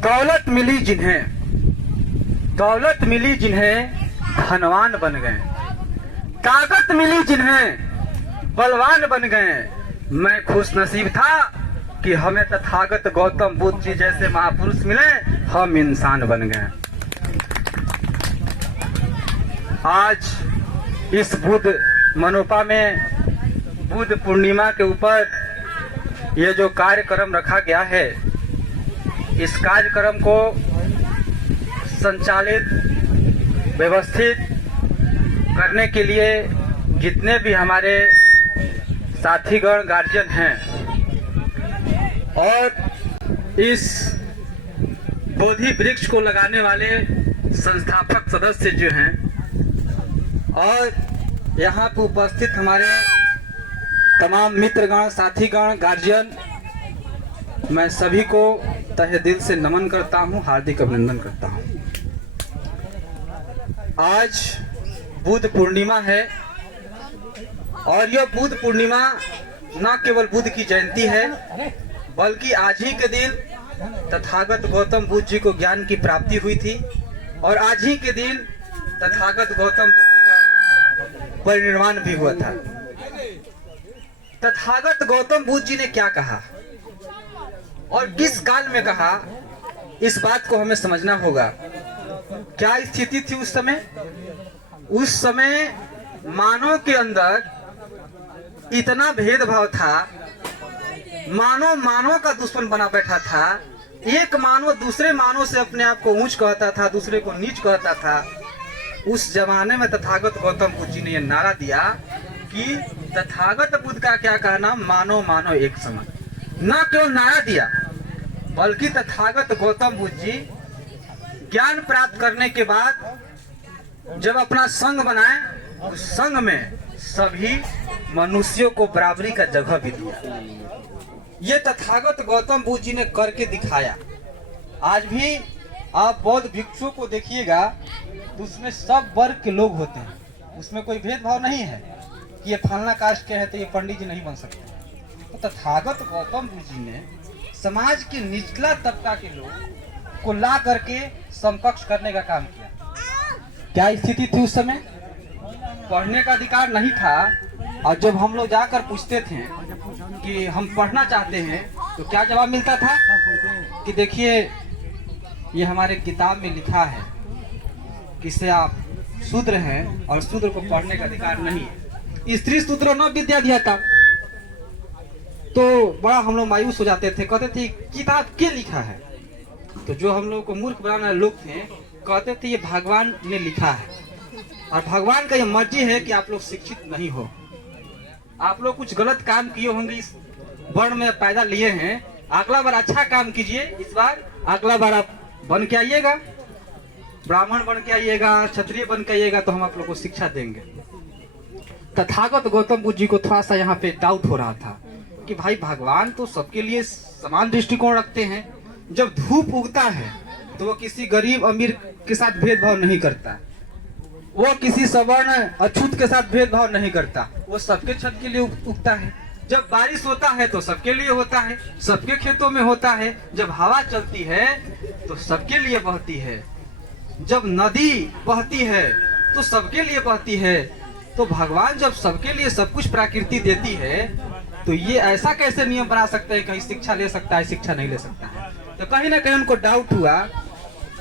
दौलत मिली जिन्हें धनवान बन गए, ताकत मिली जिन्हें बलवान बन गए। मैं खुश नसीब था कि हमें तथागत गौतम बुद्ध जी जैसे महापुरुष मिले, हम इंसान बन गए। आज इस बुद्ध मनोपा में बुद्ध पूर्णिमा के ऊपर ये जो कार्यक्रम रखा गया है, इस कार्यक्रम को संचालित व्यवस्थित करने के लिए जितने भी हमारे साथीगण गार्जियन हैं और इस बोधि वृक्ष को लगाने वाले संस्थापक सदस्य जो हैं और यहाँ पर उपस्थित हमारे तमाम मित्रगण, साथीगण, गार्जियन, मैं सभी को तहे दिल से नमन करता हूँ, हार्दिक अभिनंदन करता हूँ। आज बुद्ध पूर्णिमा है और यह बुद्ध पूर्णिमा न केवल बुद्ध की जयंती है, बल्कि आज ही के दिन तथागत गौतम बुद्ध जी को ज्ञान की प्राप्ति हुई थी और आज ही के दिन तथागत गौतम बुद्ध जी का परिनिर्वाण भी हुआ था। तथागत गौतम बुद्ध जी ने क्या कहा और किस काल में कहा, इस बात को हमें समझना होगा। क्या स्थिति थी उस समय? उस समय मानव के अंदर इतना भेदभाव था, मानव का दुश्मन बना बैठा था। एक मानव दूसरे मानव से अपने आप को ऊंच कहता था, दूसरे को नीच कहता था। उस जमाने में तथागत गौतम बुद्ध जी ने यह नारा दिया कि तथागत बुद्ध का क्या कहना, मानो मानो एक समान। न केवल नारा दिया, बल्कि तथागत गौतम बुद्ध जी ज्ञान प्राप्त करने के बाद जब अपना संघ बनाए, उस संघ में सभी मनुष्यों को बराबरी का जगह भी दिया। ये तथागत गौतम बुद्ध जी ने करके दिखाया। आज भी आप बौद्ध भिक्षुओं को देखिएगा तो उसमें सब वर्ग के लोग होते हैं, उसमें कोई भेदभाव नहीं है कि ये फलाना कास्ट के है तो ये पंडित जी नहीं बन सकते। तो तथागत गौतम बुद्ध जी ने समाज के निचला तबका के लोग को ला करके समकक्ष करने का काम किया। क्या स्थिति थी उस समय? पढ़ने का अधिकार नहीं था और जब हम लोग जाकर पूछते थे कि हम पढ़ना चाहते हैं तो क्या जवाब मिलता था कि देखिए ये हमारे किताब में लिखा है कि से आप शूद्र हैं और शूद्र को पढ़ने का अधिकार नहीं है। स्त्री शूद्र न विद्या दिया था। तो बड़ा हम लोग मायूस हो जाते थे, कहते थे किताब क्या लिखा है। तो जो हम लोग को मूर्ख बनाने लोग थे कहते थे ये भगवान ने लिखा है और भगवान का ये मर्जी है कि आप लोग शिक्षित नहीं हो, आप लोग कुछ गलत काम किए होंगे, इस वर्ण में पैदा लिए हैं, अगला बार अच्छा काम कीजिए, इस बार अगला बार आप बन के आइएगा, ब्राह्मण बन के आइएगा, क्षत्रिय बन के आइएगा, तो हम आप लोग को शिक्षा देंगे। तथागत गौतम बुद्ध जी को थोड़ा सा यहाँ पे डाउट हो रहा था कि भाई भगवान तो सबके लिए समान दृष्टिकोण रखते हैं। जब धूप उगता है तो वो किसी गरीब अमीर के साथ भेदभाव नहीं करता, वो किसी सवर्ण अछूत के साथ भेदभाव नहीं करता, वो सबके छत के लिए उगता है। जब बारिश होता है तो सबके लिए होता है, सबके खेतों में होता है। जब हवा चलती है तो सबके लिए बहती है, जब नदी बहती है तो सबके लिए बहती है। तो भगवान जब सबके लिए सब कुछ प्रकृति देती है तो ये ऐसा कैसे नियम बना सकते हैं कहीं शिक्षा ले सकता है, शिक्षा नहीं ले सकता है। तो कहीं ना कहीं उनको डाउट हुआ,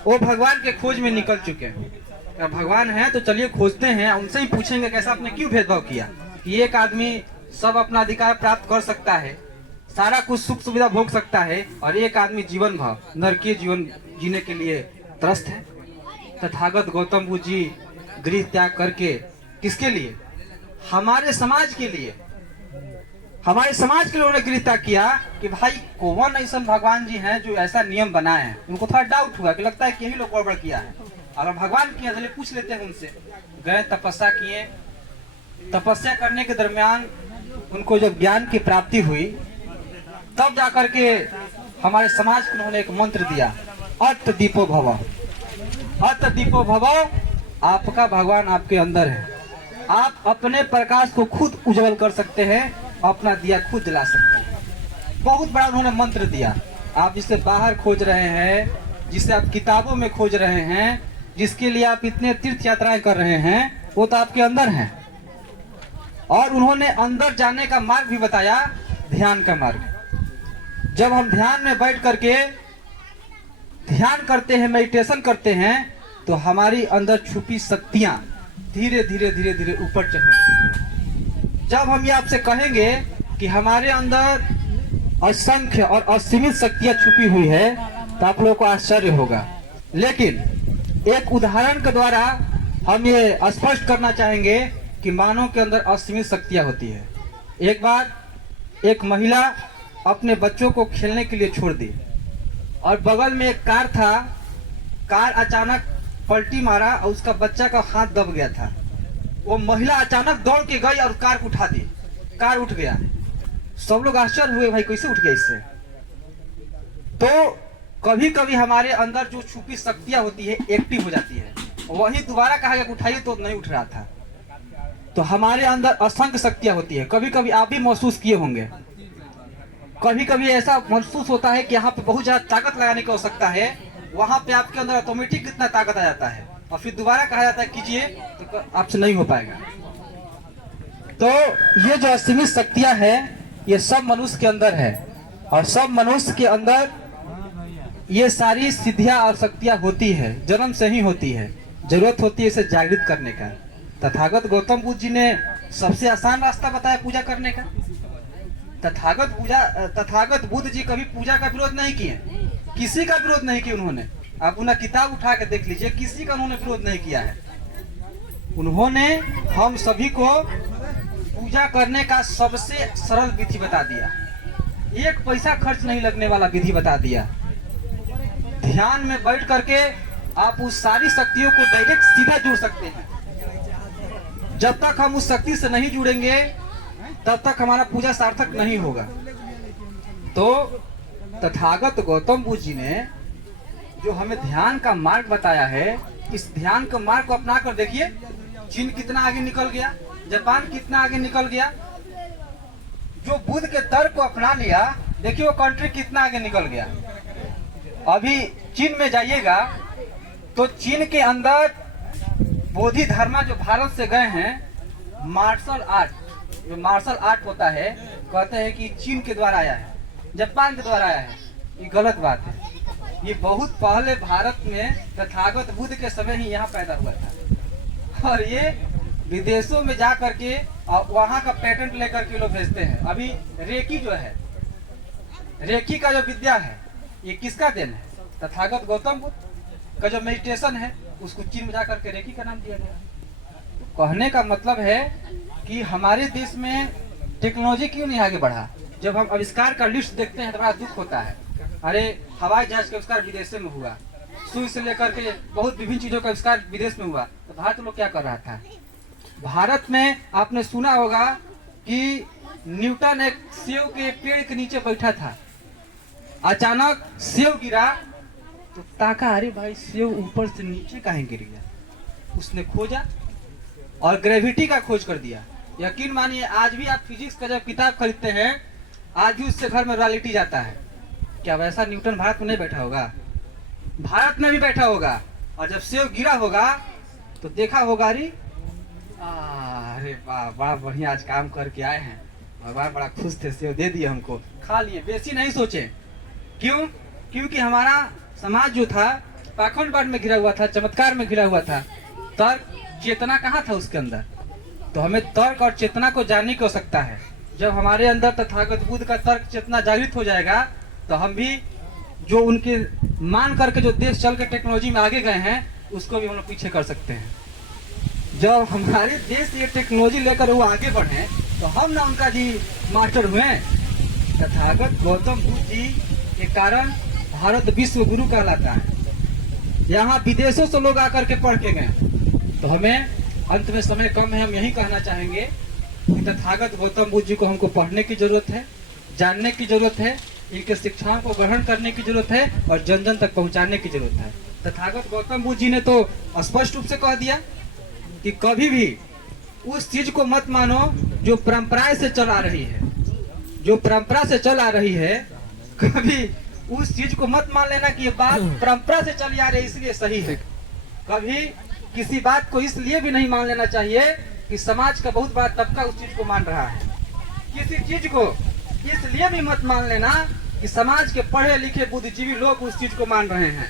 वो भगवान के खोज में निकल चुके हैं। भगवान है तो चलिए खोजते हैं, उनसे ही पूछेंगे कैसा आपने क्यों भेदभाव किया कि एक आदमी सब अपना अधिकार प्राप्त कर सकता है, सारा कुछ सुख सुविधा भोग सकता है और एक आदमी जीवन भाव नरकीय जीवन जीने के लिए त्रस्त है। तथागत गौतम बुद्ध जी गृह त्याग करके किसके लिए? हमारे समाज के लिए, हमारे समाज के लोगों ने गृह त्याग किया कि भाई कौन ऐसा भगवान जी हैं जो ऐसा नियम बनाए हैं। उनको थोड़ा डाउट हुआ कि लगता है कि यही लोग गड़बड़ किया है, अगर भगवान किया चलिए पूछ लेते हैं उनसे। गए तपस्या किए, तपस्या करने के दरमियान उनको जब ज्ञान की प्राप्ति हुई तब जाकर के हमारे समाज को उन्होंने एक मंत्र दिया, अत दीपो भव। अत दीपो भव, आपका भगवान आपके अंदर है, आप अपने प्रकाश को खुद उज्जवल कर सकते हैं, अपना दिया खुद जला सकते हैं। बहुत बड़ा उन्होंने मंत्र दिया। आप जिसे बाहर खोज रहे हैं, जिसे आप किताबों में खोज रहे हैं, जिसके लिए आप इतने तीर्थ यात्राएं कर रहे हैं, वो तो आपके अंदर है। और उन्होंने अंदर जाने का मार्ग भी बताया, ध्यान का मार्ग। जब हम ध्यान में बैठ करके ध्यान करते हैं, मेडिटेशन करते हैं, तो हमारी अंदर छुपी शक्तियां धीरे धीरे धीरे धीरे ऊपर चढ़ने लगती हैं। जब हम ये आपसे कहेंगे कि हमारे अंदर असंख्य और असीमित शक्तियां छुपी हुई है, तो आप लोगों को आश्चर्य होगा। लेकिन एक उदाहरण के द्वारा हम ये स्पष्ट करना चाहेंगे कि मानव के अंदर असीमित शक्तियां होती है। एक बार एक महिला अपने बच्चों को खेलने के लिए छोड़ दी और बगल में एक कार था। कार अचानक पलटी मारा और उसका बच्चा का हाथ दब गया था। वो महिला अचानक दौड़ के गई और कार को उठा दी। कार उठ गया। सब लोग आश्चर्य हुए, भाई कैसे उठ गया इससे। तो कभी कभी हमारे अंदर जो छुपी शक्तियां होती है एक्टिव हो जाती है। वही दोबारा कहा गया उठाइए तो नहीं उठ रहा था। तो हमारे अंदर असंख्य शक्तियां होती है। कभी कभी आप भी महसूस किए होंगे। कभी कभी ऐसा महसूस होता है कि यहाँ पे बहुत ज्यादा ताकत लगाने की आवश्यकता है, वहां पे आपके अंदर ऑटोमेटिक कितना ताकत आ जाता है और फिर दोबारा कहा जाता है कीजिए तो आपसे नहीं हो पाएगा। तो ये जो असीमित शक्तियां हैं, ये सब मनुष्य के अंदर है और सब मनुष्य के अंदर ये सारी सिद्धियां और शक्तियां होती है, जन्म से ही होती है। जरूरत होती है इसे जागृत करने का। तथागत गौतम बुद्ध जी ने सबसे आसान रास्ता बताया पूजा करने का। तथागत बुद्ध जी कभी पूजा का विरोध नहीं किए, किसी का विरोध नहीं किया उन्होंने। आप उन्हें किताब उठा के देख लीजिए, किसी का उन्होंने विरोध नहीं किया है। उन्होंने हम सभी को पूजा करने का सबसे सरल विधि बता दिया। एक पैसा खर्च नहीं लगने वाला विधि बता दिया। ध्यान में बैठ करके आप उस सारी शक्तियों को डायरेक्ट सीधा जुड़ सकते हैं। जब तक हम उस शक्ति से नहीं जुड़ेंगे तब तक हमारा पूजा सार्थक नहीं होगा। तो तथागत गौतम बुद्ध जी ने जो हमें ध्यान का मार्ग बताया है, इस ध्यान के मार्ग को अपना कर देखिए। चीन कितना आगे निकल गया, जापान कितना आगे निकल गया। जो बुद्ध के तर्क को अपना लिया, देखिए वो कंट्री कितना आगे निकल गया। अभी चीन में जाइएगा तो चीन के अंदर बोधि धर्मा जो भारत से गए हैं, मार्शल आर्ट, जो मार्शल आर्ट होता है, कहते हैं कि चीन के द्वारा आया है, जापान के द्वारा आया है। ये गलत बात है। ये बहुत पहले भारत में तथागत बुद्ध के समय ही यहाँ पैदा हुआ था और ये विदेशों में जा करके वहाँ का पेटेंट लेकर के लोग भेजते हैं। अभी रेकी जो है, रेकी का जो विद्या है, ये किसका देन है? तथागत गौतम बुद्ध का जो मेडिटेशन है, उसको चीन में जाकर के रेकी का नाम दिया गया। तो कहने का मतलब है कि हमारे देश में टेक्नोलॉजी क्यों नहीं आगे बढ़ा। जब हम आविष्कार का लिस्ट देखते हैं तो बड़ा दुख होता है। अरे हवाई जहाज का आविष्कार विदेशों में हुआ, सुई से लेकर के बहुत विभिन्न चीजों का आविष्कार विदेश में हुआ, तो भारत लोग क्या कर रहा था? भारत में आपने सुना होगा कि न्यूटन एक सेव के पेड़ के नीचे बैठा था, अचानक सेव गिरा तो ताका, अरे भाई सेव ऊपर से नीचे काहे गिर गया। उसने खोजा और ग्रेविटी का खोज कर दिया। यकीन मानिए आज भी आप फिजिक्स का जब किताब खरीदते हैं, आज भी उससे घर में रॉयल्टी जाता है। क्या वैसा न्यूटन भारत में नहीं बैठा होगा? भारत में भी बैठा होगा। और जब सेव गिरा होगा तो देखा होगा, अरे वाह बड़ा बढ़िया, आज काम करके आए हैं, भगवान बड़ा खुश थे, सेव दे दिए हमको, खा लिए, बेसी नहीं सोचे। क्यों? क्योंकि हमारा समाज जो था पाखंडवाद में घिरा हुआ था, चमत्कार में घिरा हुआ था। तर्क चेतना कहाँ था उसके अंदर? तो हमें तर्क और चेतना को जानने की आवश्यकता है। जब हमारे अंदर तथागत बुद्ध का तर्क चेतना जागृत हो जाएगा तो हम भी जो उनके मान करके जो देश चल के टेक्नोलॉजी में आगे गए हैं, उसको भी हम लोग पीछे कर सकते हैं। जब हमारे देश ये टेक्नोलॉजी लेकर वो आगे बढ़े तो हम ना उनका जी मास्टर हुए। तथागत गौतम बुद्ध जी के कारण भारत विश्व गुरु कहलाता है। यहाँ विदेशों से लोग आकर के पढ़ के गए। तो हमें अंत में समय कम है, हम यही कहना चाहेंगे कि तथागत गौतम बुद्ध जी को हमको पढ़ने की जरूरत है, जानने की जरूरत है, इनके शिक्षाओं को ग्रहण करने की जरूरत है और जन जन तक पहुंचाने की जरूरत है। तथागत गौतम बुद्ध जी ने तो स्पष्ट रूप से कह दिया कि कभी भी उस चीज को मत मानो जो परंपराएं से चल आ रही है। जो परंपरा से चल आ रही है, कभी उस चीज को मत मान लेना कि ये बात परंपरा से चली आ रही है इसलिए सही है। कभी किसी बात को इसलिए भी नहीं मान लेना चाहिए कि समाज का बहुत बड़ा तबका उस चीज को मान रहा है। किसी चीज को इसलिए भी मत मान लेना कि समाज के पढ़े लिखे बुद्धिजीवी लोग उस चीज को मान रहे हैं,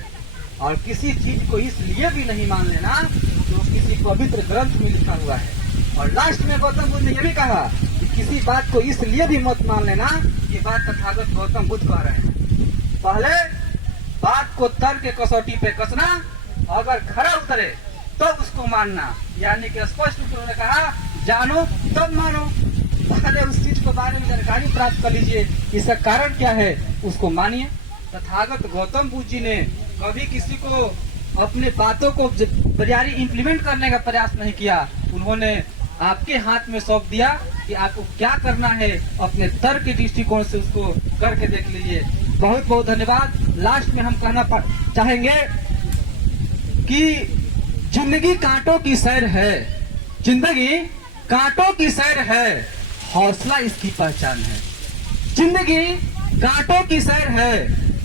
और किसी चीज को इसलिए भी नहीं मान लेना जो किसी पवित्र ग्रंथ में लिखा हुआ है। और लास्ट में गौतम बुद्ध ने यह भी कहा कि किसी बात को इसलिए भी मत मान लेना, ये बात तथागत गौतम बुद्ध कह रहे हैं। पहले बात को तर्क के कसौटी पे कसना, अगर खरा उतरे तो उसको मानना, यानी कि स्पष्ट रूप से कहा जानो तब मानो। पहले उस चीज के बारे में जानकारी प्राप्त कर लीजिए, इसका कारण क्या है उसको मानिए। तथागत गौतम बुद्ध जी ने कभी किसी को अपने बातों को बरियारी इंप्लीमेंट करने का प्रयास नहीं किया। उन्होंने आपके हाथ में सौंप दिया कि आपको क्या करना है, अपने तर्क के दृष्टिकोण से उसको करके देख लीजिए। बहुत बहुत धन्यवाद। लास्ट में हम कहना चाहेंगे कि जिंदगी कांटों की सैर है, जिंदगी कांटों की सैर है, हौसला इसकी पहचान है। जिंदगी कांटों की सैर है,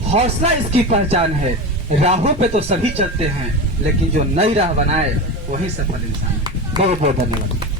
हौसला इसकी पहचान है। राहों पे तो सभी चलते हैं, लेकिन जो नई राह बनाए वही सफल इंसान है। बहुत बहुत धन्यवाद।